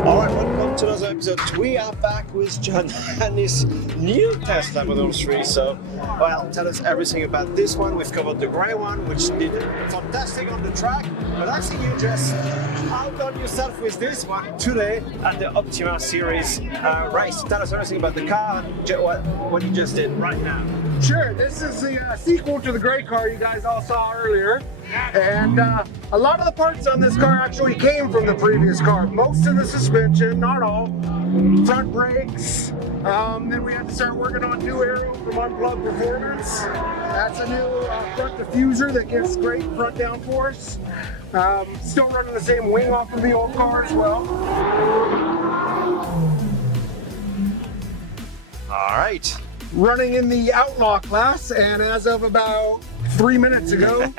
Alright, welcome to another episode. We are back with Jon and his new Tesla Model 3. So, well, tell us everything about this one. We've covered the grey one, which did fantastic on the track. But I think you just outdone yourself with this one today at the Optima Series race. Tell us everything about the car and what you just did right now. Sure, this is the sequel to the gray car you guys all saw earlier. And a lot of the parts on this car actually came from the previous car. Most of the suspension, not all. Front brakes. Then we had to start working on new aero from Unplugged Performance. That's a new front diffuser that gives great front downforce. Still running the same wing off of the old car as well. All right. Running in the Outlaw class, and as of about 3 minutes ago,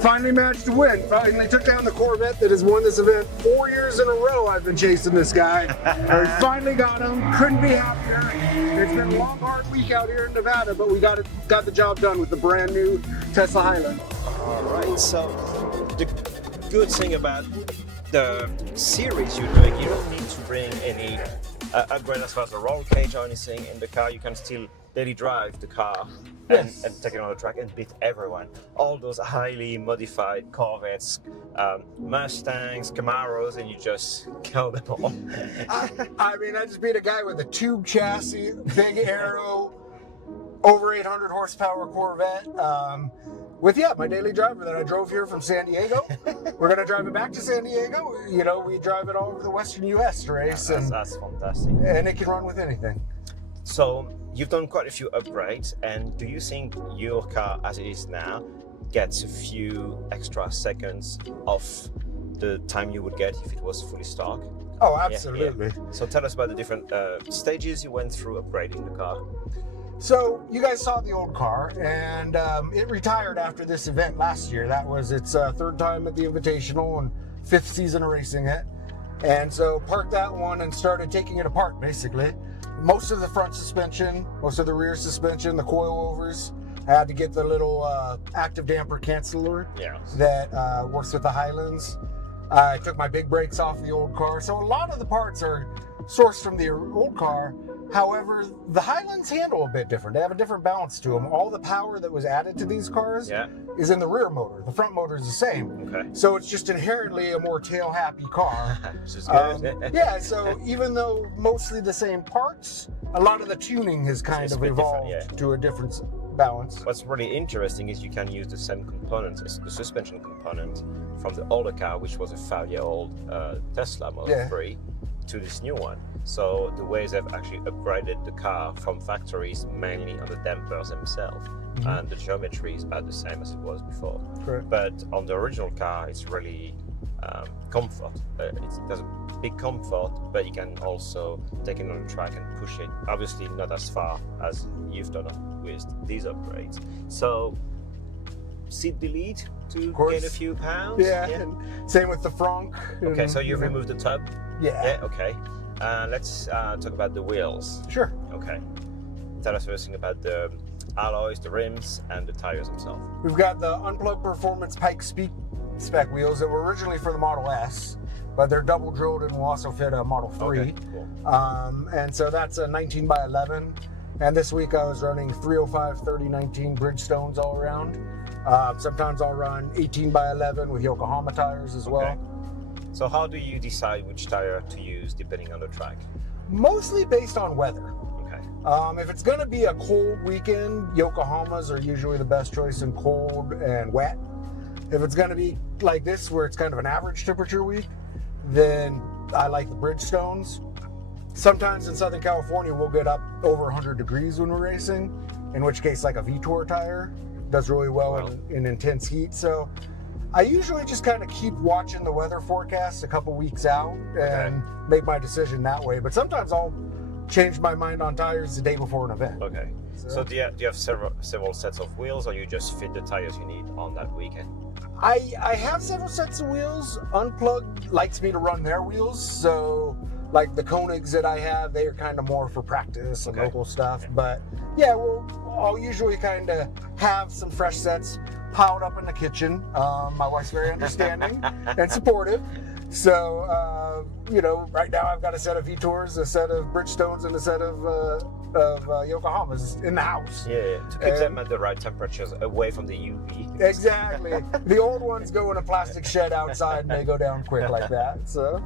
finally managed to win. Finally took down the Corvette that has won this event 4 years in a row. I've been chasing this guy. I finally got him. Couldn't be happier. It's been a long, hard week out here in Nevada, but we got the job done with the brand new Tesla Highland. All right. So the good thing about the series you're doing, you don't need to bring any upgrade as far as a roll cage or anything in the car. You can still daily drive the car and take it on the track and beat everyone. All those highly modified Corvettes, Mustangs, Camaros, and you just kill them all. I mean, I just beat a guy with a tube chassis, big aero, over 800 horsepower Corvette. With my daily driver that I drove here from San Diego. We're gonna drive it back to San Diego. You know, we drive it all over the Western U.S. to race, That's fantastic. And it can run with anything. So you've done quite a few upgrades, and do you think your car, as it is now, gets a few extra seconds off the time you would get if it was fully stock? Oh, absolutely. Yeah. So tell us about the different stages you went through upgrading the car. So you guys saw the old car, and it retired after this event last year. That was its third time at the Invitational and fifth season of racing it. And so parked that one and started taking it apart, basically. Most of the front suspension, most of the rear suspension, the coilovers. I had to get the little active damper canceller that works with the Highlands. I took my big brakes off the old car. So a lot of the parts are sourced from the old car. However, the Highlands handle a bit different. They have a different balance to them. All the power that was added to these cars is in the rear motor. The front motor is the same. Okay. So it's just inherently a more tail-happy car. Which is good. So even though mostly the same parts, a lot of the tuning has kind of evolved to a different balance. What's really interesting is you can use the same components, the suspension component from the older car, which was a 5-year-old Tesla Model 3, to this new one. So the ways they've actually upgraded the car from factories mainly on the dampers themselves, and the geometry is about the same as it was before. Correct. But on the original car, it's really comfort. It has a big comfort, but you can also take it on the track and push it. Obviously, not as far as you've done with these upgrades. So seat delete to gain a few pounds. And same with the frunk. Okay, so you've removed the tub. Yeah. Okay. Let's talk about the wheels. Sure. Okay. Tell us everything about the alloys, the rims, and the tires themselves. We've got the Unplugged Performance Pike spec wheels that were originally for the Model S, but they're double drilled and will also fit a Model 3. Okay, cool. And so that's a 19 by 11. And this week I was running 305, 30, 19 Bridgestones all around. Sometimes I'll run 18 by 11 with Yokohama tires as well. So how do you decide which tire to use depending on the track? Mostly based on weather. Okay. If it's going to be a cold weekend, Yokohamas are usually the best choice in cold and wet. If it's going to be like this, where it's kind of an average temperature week, then I like the Bridgestones. Sometimes in Southern California, we'll get up over 100 degrees when we're racing, in which case like a Vtor tire does really well in intense heat. So I usually just kind of keep watching the weather forecast a couple weeks out and make my decision that way. But sometimes I'll change my mind on tires the day before an event. Okay. So do you have several sets of wheels, or you just fit the tires you need on that weekend? I have several sets of wheels. Unplugged likes me to run their wheels, so like the Koenigs that I have, they are kind of more for practice and local stuff. But yeah, I'll usually kind of have some fresh sets. piled up in the kitchen. My wife's very understanding and supportive. So, right now I've got a set of V-Tours, a set of Bridgestones, and a set of Yokohamas in the house. Yeah, to keep them at the right temperatures, away from the UV. Exactly. The old ones go in a plastic shed outside, and they go down quick like that. So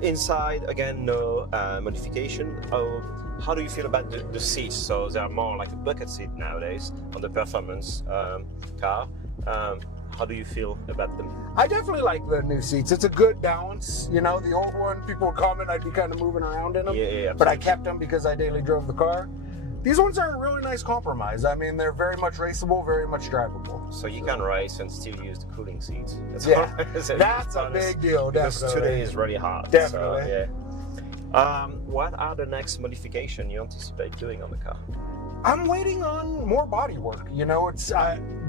inside, again, no modification. How do you feel about the seats? So they are more like a bucket seat nowadays on the performance car. How do you feel about them? I definitely like the new seats. It's a good balance. The old one, people would comment I'd be kind of moving around in them. Yeah, but I kept them because I daily drove the car. These ones are a really nice compromise. I mean, they're very much raceable, very much drivable. So you can race and still use the cooling seats. That's a big deal, because definitely. Today is really hot. Definitely. So, yeah. What are the next modification you anticipate doing on the car? I'm waiting on more body work. It's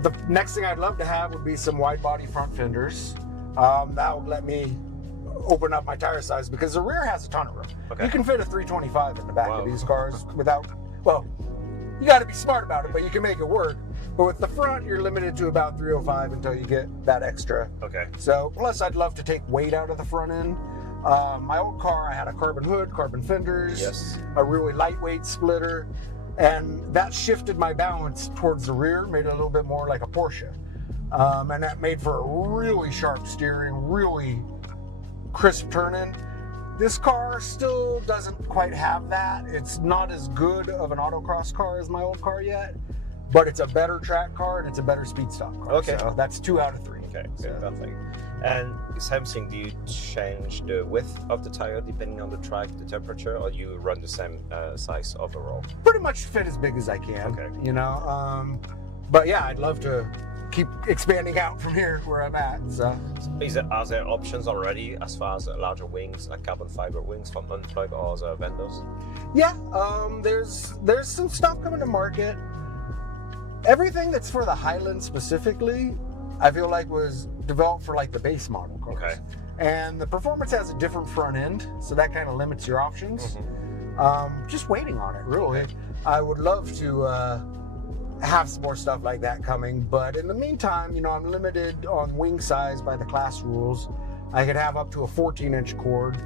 the next thing I'd love to have would be some wide body front fenders. That would let me open up my tire size because the rear has a ton of room. Okay. You can fit a 325 in the back of these cars without, you got to be smart about it, but you can make it work. But with the front, you're limited to about 305 until you get that extra. Okay. So, plus I'd love to take weight out of the front end. My old car, I had a carbon hood, carbon fenders, a really lightweight splitter. And that shifted my balance towards the rear, made it a little bit more like a Porsche. And that made for a really sharp steering, really crisp turning. This car still doesn't quite have that. It's not as good of an autocross car as my old car yet, but it's a better track car and it's a better speed stock car. Okay. So that's 2 out of 3. Okay, good, perfect. And same thing, do you change the width of the tire depending on the track, the temperature, or you run the same size overall? Pretty much fit as big as I can. Okay. But yeah, I'd love to keep expanding out from here where I'm at. So. Are there options already as far as larger wings, like carbon fiber wings from Unplug or other vendors? Yeah, there's some stuff coming to market. Everything that's for the Highland specifically, I feel like was developed for like the base model cars. Okay. And the Performance has a different front end, so that kind of limits your options. Just waiting on it, really. Okay. I would love to have some more stuff like that coming, but in the meantime, I'm limited on wing size by the class rules. I could have up to a 14-inch cord.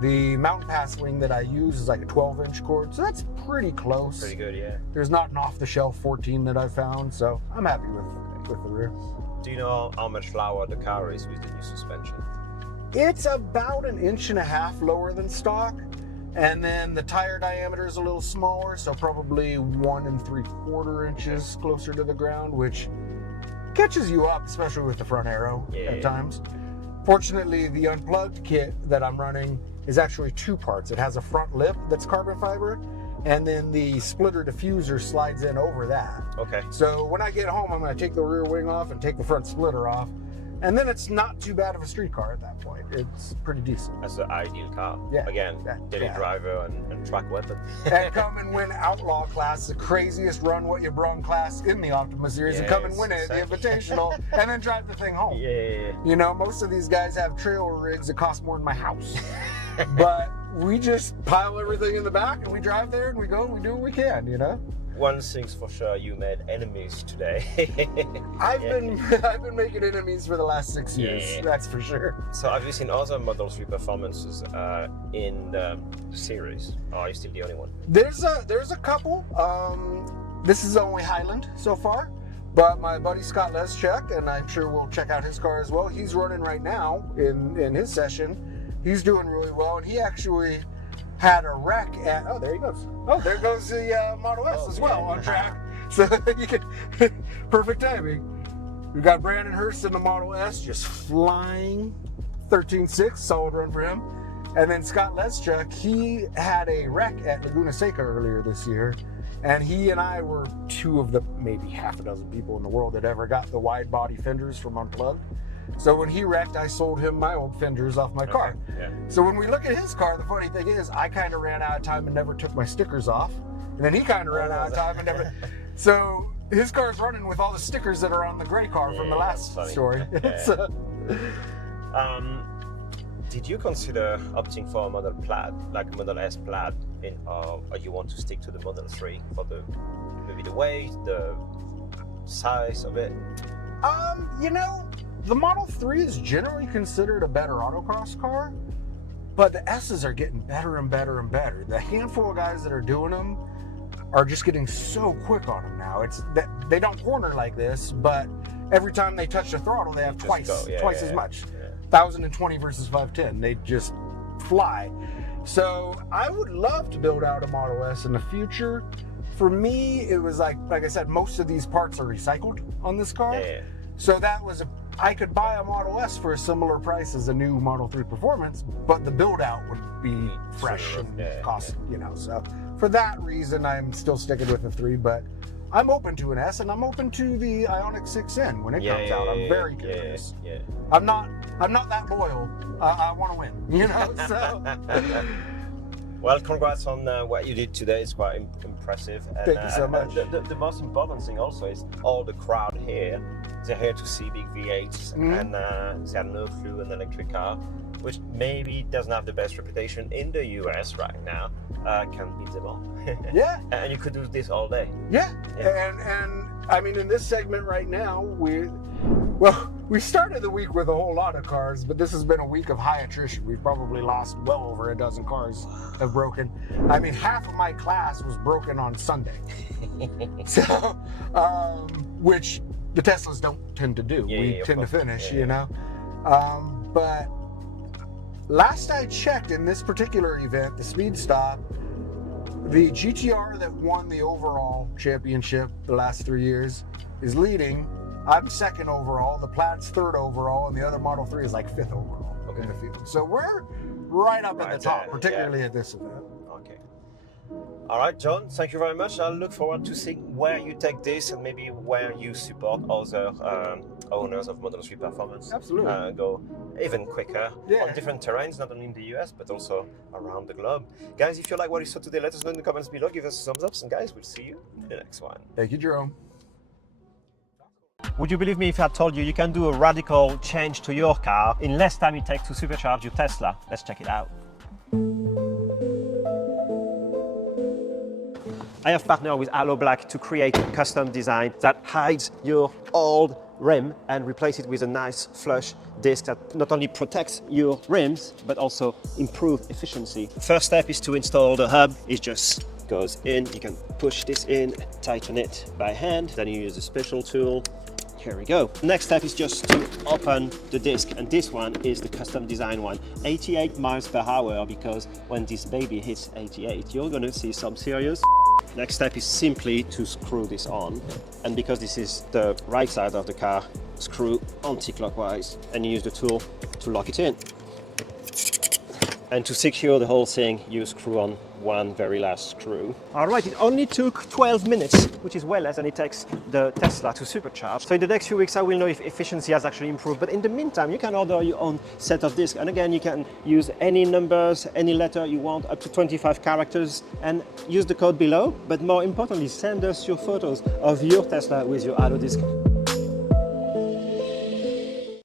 The Mountain Pass wing that I use is like a 12-inch cord, so that's pretty close. Pretty good, yeah. There's not an off-the-shelf 14 that I've found, so I'm happy with the rear. Do you know how much lower the car is with the new suspension? It's about 1.5 inches lower than stock, and then the tire diameter is a little smaller, so probably 1 3/4 inches closer to the ground, which catches you up, especially with the front aero at times. Fortunately, the Unplugged kit that I'm running is actually 2 parts. It has a front lip that's carbon fiber, and then the splitter diffuser slides in over that. Okay. So when I get home, I'm going to take the rear wing off and take the front splitter off, and then it's not too bad of a street car at that point. It's pretty decent. That's the ideal car. Yeah. Again, daily driver and track weapon. And come and win Outlaw class, the craziest run what you brung class in the Optima series, and come and win it, the Invitational, and then drive the thing home. Yeah. Most of these guys have trailer rigs that cost more than my house. But we just pile everything in the back and we drive there and we go and we do what we can, One thing's for sure, you made enemies today. I've been making enemies for the last 6 years, that's for sure. So have you seen other Model 3 performances in the series, or are you still the only one? There's a couple. This is only Highland so far, but my buddy Scott Leschuk, and I'm sure we'll check out his car as well. He's running right now in his session. He's doing really well, and he actually had a wreck at, there he goes. There goes the Model S as well on track. So you can, perfect timing. We've got Brandon Hurst in the Model S just flying, 13.6, solid run for him. And then Scott Leschuk, he had a wreck at Laguna Seca earlier this year. And he and I were 2 of the maybe half a dozen people in the world that ever got the wide body fenders from Unplugged. So when he wrecked, I sold him my old fenders off my car. Yeah. So when we look at his car, the funny thing is I kind of ran out of time and never took my stickers off. And then he kind of ran out of time and never... So his car's running with all the stickers that are on the gray car from the last story. Did you consider opting for a Model Plaid, like Model S Plaid, or you want to stick to the Model 3 for maybe the weight, the size of it? You know, the Model 3 is generally considered a better autocross car, but the S's are getting better and better and better. The handful of guys that are doing them are just getting so quick on them now. It's that they don't corner like this, but every time they touch the throttle, they have twice as much. 1,020 versus 510. They just fly. So I would love to build out a Model S in the future. For me, it was like I said, most of these parts are recycled on this car. Yeah. So that was I could buy a Model S for a similar price as a new Model 3 Performance, but the build out would be fresh and cost, you know. So for that reason, I'm still sticking with the 3, but I'm open to an S, and I'm open to the Ioniq 6N when it comes out. I'm very curious. I'm not that loyal. I want to win, you know. So. Well, congrats on what you did today. It's quite impressive. And, thank you so much. The most important thing also is all the crowd here. They're here to see big V8s, and they have no clue an electric car, which maybe doesn't have the best reputation in the US right now. Can beat them all. Yeah. And you could do this all day. Yeah. And I mean, in this segment right now, we started the week with a whole lot of cars, but this has been a week of high attrition. We've probably lost well over a dozen cars have broken. I mean, half of my class was broken on Sunday. So, which the Teslas don't tend to do. We tend to finish, you know. But last I checked, in this particular event, the Speed Stop, the GTR that won the overall championship the last 3 years is leading. I'm second overall, the Plaid's third overall, and the other Model 3 is like fifth overall in the field. So we're right up at the top, particularly at this event. Okay. All right, John, thank you very much. I look forward to seeing where you take this and maybe where you support other owners of Model 3 Performance. Absolutely. Go even quicker on different terrains, not only in the US, but also around the globe. Guys, if you like what you saw today, let us know in the comments below. Give us a thumbs up, and guys, we'll see you in the next one. Thank you, Jerome. Would you believe me if I told you you can do a radical change to your car in less time it takes to supercharge your Tesla? Let's check it out. I have partnered with Halo Black to create a custom design that hides your old rim and replace it with a nice flush disc that not only protects your rims but also improve efficiency. First step is to install the hub. It just goes in. You can push this in, tighten it by hand. Then you use a special tool. Here we go. Next step is just to open the disc, and this one is the custom design one. 88 miles per hour, because when this baby hits 88, you're gonna see some serious. Next step is simply to screw this on, and because this is the right side of the car, screw anti-clockwise, and you use the tool to lock it in. And to secure the whole thing, you screw on one very last screw. All right, it only took 12 minutes, which is way less than it takes the Tesla to supercharge. So in the next few weeks, I will know if efficiency has actually improved. But in the meantime, you can order your own set of discs. And again, you can use any numbers, any letter you want, up to 25 characters, and use the code below. But more importantly, send us your photos of your Tesla with your Halo disc.